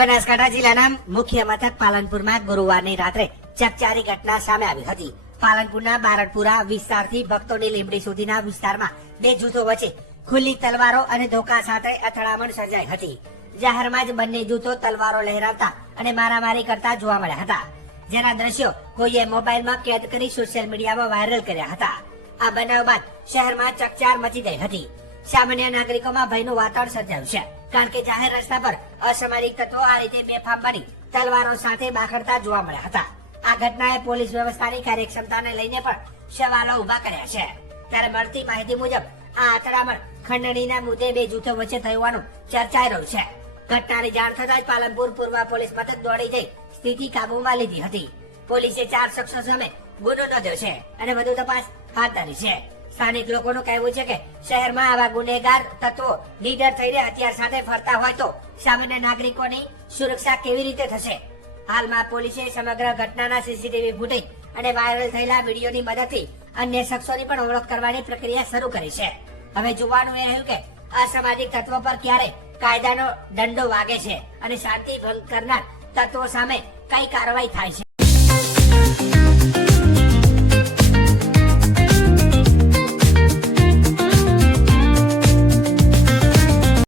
બનાસકાંઠા જિલ્લાના મુખ્ય મથક પાલનપુરમાં ગુરુવારની રાત્રે ચકચારી ઘટના સામે આવી હતી. પાલનપુરના બારડપુરા વિસ્તારથી ભક્તોની લીંબડી સુધીના વિસ્તારમાં બે જૂથો વચ્ચે ખુલ્લી તલવારો અને ધોકા સાથે અથડામણ સર્જાઈ હતી. જાહેરમાં જ બંને જૂથો તલવારો લહેરાવતા અને મારામારી કરતા જોવા મળ્યા હતા, જેના દ્રશ્યો કોઈએ મોબાઈલમાં કેદ કરી સોશિયલ મીડિયામાં વાયરલ કર્યા હતા. આ બનાવ બાદ શહેરમાં ચકચાર મચી ગઈ હતી. સામાન્ય નાગરિકોમાં ભયનું વાતાવરણ સર્જાયું છે, કારણ કે જાહેર રસ્તા પર અસામાજિક તત્વો આ રીતે બેફામ બની તલવારો સાથે બાખડતા જોવા મળ્યા હતા. આ ઘટનાએ પોલીસ વ્યવસ્થાની કાર્યક્ષમતાને લઈને પણ સવાલો ઉભા કર્યા છે. ત્યારે મળતી માહિતી મુજબ આ અથડામણ ખંડણીના મુદ્દે બે જૂથો વચ્ચે થયું હોવાનું ચર્ચાઈ રહ્યું છે. ઘટનાની જાણ થતાં જ પાલનપુર પૂર્વ પોલીસ મથક દોડી જઈ સ્થિતિ કાબૂમાં લીધી હતી. પોલીસે 4 શખ્સો સામે ગુનો નોંધ્યો છે અને વધુ તપાસ હાથ ધરી છે. સ્થાનિક લોકોનું કહેવું છે કે શહેરમાં આવા ગુનેગાર તત્વો નીડર થઈને હથિયાર સાથે ફરતા હોય તો સામાન્ય નાગરિકોની સુરક્ષા કેવી રીતે થશે? હાલમાં પોલીસે સમગ્ર ઘટનાના સીસીટીવી ફૂટેજ અને વાયરલ થયેલા વિડીયોની મદદથી અન્ય શખ્સોની પણ ઓળખ કરવાની પ્રક્રિયા શરૂ કરી છે. હવે જોવાનું એ રહ્યું કે અસામાજિક તત્વો પર ક્યારે કાયદાનો દંડો વાગે છે અને શાંતિ ભંગ કરનાર તત્વો સામે કઈ કાર્યવાહી થાય છે.